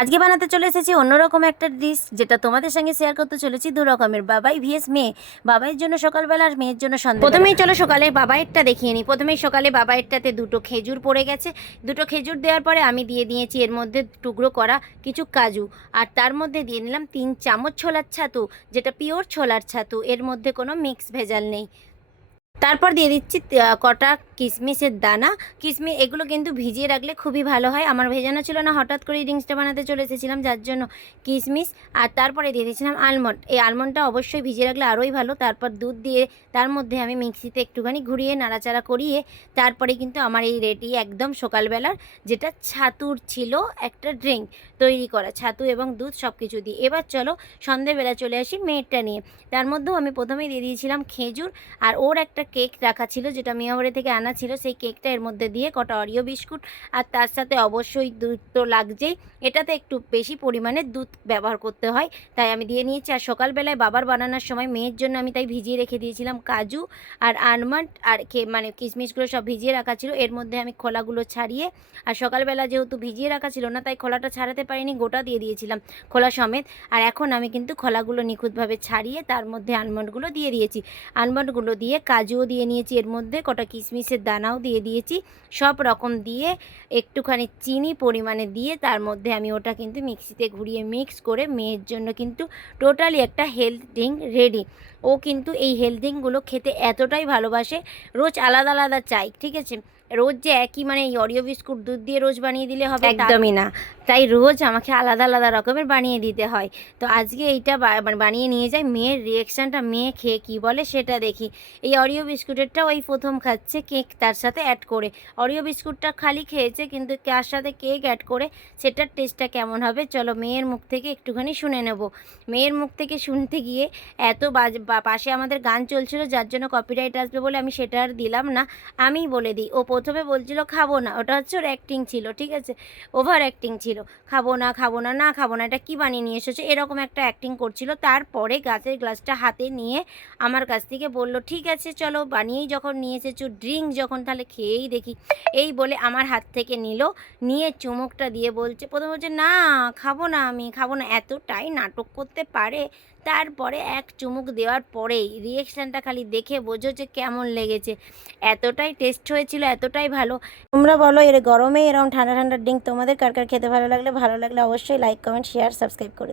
আজকে বানাতে চলে এসেছি অন্যরকম একটা ডিশ, যেটা তোমাদের সঙ্গে শেয়ার করতে চলেছি। দু রকমের, বাবাই ভিএস মেয়ে। বাবাইয়ের জন্য সকালবেলা আর মেয়ের জন্য সন্ধ্যা। প্রথমেই চলো সকালে বাবাইয়েরটা দেখিয়ে নিই। প্রথমেই সকালে বাবাইয়েরটাতে দুটো খেজুর পড়ে গেছে। দুটো খেজুর দেওয়ার পরে আমি দিয়ে দিয়েছি এর মধ্যে টুকরো করা কিছু কাজু, আর তার মধ্যে দিয়ে নিলাম 3 চামচ ছোলার ছাতু, যেটা পিওর ছোলার ছাতু, এর মধ্যে কোনো মিক্স ভেজাল নেই। তারপর দিয়ে দিচ্ছি কটা কিশমিশের দানা। কিশমিশ এগুলো কিন্তু ভিজিয়ে রাখলে খুবই ভালো হয়। আমার ভেজানো ছিল না, হঠাৎ করে ড্রিঙ্কসটা বানাতে চলে এসেছিলাম, যার জন্য কিশমিশ। আর তারপরে দিয়ে দিয়েছিলাম আলমন্ড। এই আলমন্ডটা অবশ্যই ভিজিয়ে রাখলে আরোই ভালো। তারপর দুধ দিয়ে তার মধ্যে আমি মিক্সিতে একটুখানি ঘুরিয়ে নাড়াচাড়া করিয়ে তারপরে কিন্তু আমার এই রেডি একদম সকালবেলার, যেটা ছাতুর ছিল একটা ড্রিঙ্ক তৈরি করা, ছাতু এবং দুধ সব কিছু দিয়ে। এবার চলো সন্ধেবেলা চলে আসি মেয়েরটা নিয়ে। তার মধ্যেও আমি প্রথমেই দিয়ে দিয়েছিলাম খেজুর, আর ওর একটা কেক রাখা ছিল যেটা মেয়াবাড়ি থেকে আনা ছিল, সেই কেকটা এর মধ্যে দিয়ে কটা অরিও বিস্কুট, আর তার সাথে অবশ্যই দুধ তো লাগছেই। এটাতে একটু বেশি পরিমাণে দুধ ব্যবহার করতে হয়, তাই আমি দিয়ে নিয়েছি। আর সকালবেলায় বাবার বানানোর সময় মেয়ের জন্য আমি তাই ভিজিয়ে রেখে দিয়েছিলাম কাজু আর আলমন্ড আর মানে কিশমিশগুলো সব ভিজিয়ে রাখা ছিল। এর মধ্যে আমি খোলাগুলো ছাড়িয়ে, আর সকালবেলা যেহেতু ভিজিয়ে রাখা ছিল না তাই খোলাটা ছাড়াতে পারিনি, গোটা দিয়ে দিয়েছিলাম খোলা সমেত। আর এখন আমি কিন্তু খোলাগুলো নিখুঁতভাবে ছাড়িয়ে তার মধ্যে আলমন্ডগুলো দিয়ে দিয়েছি। আলমন্ডগুলো দিয়ে কাজুও দিয়ে নিয়েছি, এর মধ্যে কটা কিশমিশের দানাও দিয়ে দিয়েছি। সব রকম দিয়ে একটুখানি চিনি পরিমাণে দিয়ে তার মধ্যে আমি ওটা কিন্তু মিক্সিতে ঘুরিয়ে মিক্স করে মেয়ের জন্য কিন্তু টোটালি একটা হেলথ ড্রিঙ্ক রেডি। ও কিন্তু এই হেলথ ড্রিঙ্কগুলো খেতে এতটাই ভালোবাসে, রোজ আলাদা আলাদা চাই, ঠিক আছে। রোজ যে একই মানে এই অরিও বিস্কুট দুধ দিয়ে রোজ বানিয়ে দিলে হবে একদমই না, তাই রোজ আমাকে আলাদা আলাদা রকমের বানিয়ে দিতে হয়। তো আজকে এইটা বানিয়ে নিয়ে যাই। মেয়ের রিয়াকশানটা, মেয়ে খেয়ে কী বলে সেটা দেখি। এই অরিও বিস্কুটেরটা ওই প্রথম খাচ্ছে কেক তার সাথে অ্যাড করে। অরিও বিস্কুটটা খালি খেয়েছে, কিন্তু তার সাথে কেক অ্যাড করে সেটার টেস্টটা কেমন হবে চলো মেয়ের মুখ থেকে একটুখানি শুনে নেব। মেয়ের মুখ থেকে শুনতে গিয়ে এত পাশে আমাদের গান চলছিল, যার জন্য কপিরাইট আসবে বলে আমি সেটা আর দিলাম না। আমিই বলে দিই, ও প্রথমে বলছিল খাবো না, ওটা হচ্ছে ওর অ্যাক্টিং ছিল, ঠিক আছে, ওভার অ্যাক্টিং ছিল। খাবো না খাবো না, না খাবো না, এটা কী বানিয়ে নিয়ে এসেছো, এরকম একটা অ্যাক্টিং করছিল। তারপরে গাছের গ্লাসটা হাতে নিয়ে আমার কাছ থেকে বলল ঠিক আছে চলো, বানিয়েই যখন নিয়ে এসেছো ড্রিঙ্ক যখন, তাহলে খেয়েই দেখি। এই বলে আমার হাত থেকে নিল, নিয়ে চুমুকটা দিয়ে বলছে, প্রথমে বলছে না খাবো না, আমি খাবো না, এতটাই নাটক করতে পারে। তারপরে এক চুমুক দেওয়ার পরেই রিয়েকশানটা খালি দেখে বোঝো যে কেমন লেগেছে। এতটাই টেস্ট হয়েছিল, এতটাই ভালো। তোমরা বলো এর গরমে এরকম ঠান্ডা ঠান্ডা ড্রিঙ্ক তোমাদের কার কার খেতে ভালো লাগলে অবশ্যই লাইক কমেন্ট শেয়ার সাবস্ক্রাইব করে।